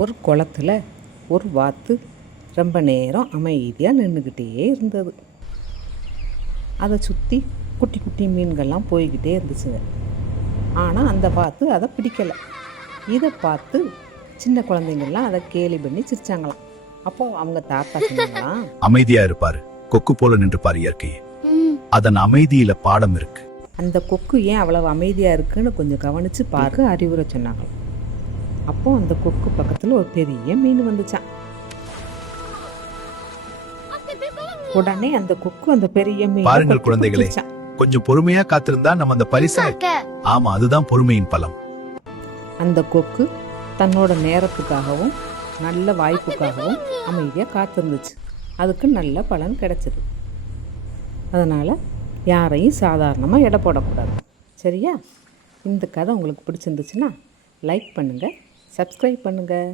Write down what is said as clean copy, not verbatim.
ஒரு குளத்துல ஒரு வாத்து ரொம்ப நேரம் அமைதியாக நின்றுக்கிட்டே இருந்தது. அதை சுற்றி குட்டி குட்டி மீன்கள்லாம் போய்கிட்டே இருந்துச்சுங்க. ஆனால் அந்த வாத்து அதை பிடிக்கலை. இதை பார்த்து சின்ன குழந்தைங்கள்லாம் அதை கேலி பண்ணி சிரிச்சாங்களாம். அப்போ அவங்க தாத்தா சொன்னாங்களாம், அமைதியா இருப்பாரு, கொக்கு போல நின்று பாரு இயற்கையே, அதன் அமைதியில பாடம் இருக்கு. அந்த கொக்கு ஏன் அவ்வளவு அமைதியாக இருக்குன்னு கொஞ்சம் கவனித்து பார்க்க அறிவுரை சொன்னாங்களாம். அப்போ அந்த கொக்கு பக்கத்தில் ஒரு பெரிய மீன் வந்துச்சான். உடனே அந்த கொக்கு அந்த பெரிய மீன் பாருங்கள் குழந்தைகளே, கொஞ்சம் பொறுமையா காத்திருந்தா நம்ம அந்த பரிசை. ஆமா, அதுதான் பொறுமையின் பலம். அந்த கொக்கு தன்னோட நேரத்துக்காகவும் நல்ல வாய்ப்புக்காகவும் அமைதியாக காத்திருந்துச்சு. அதுக்கு நல்ல பலன் கிடைச்சது. அதனால் யாரையும் சாதாரணமாக எடை போடக்கூடாது. சரியா? இந்த கதை உங்களுக்கு பிடிச்சிருந்துச்சுன்னா லைக் பண்ணுங்கள், சப்ஸ்கிரைப் பண்ணுங்கள்.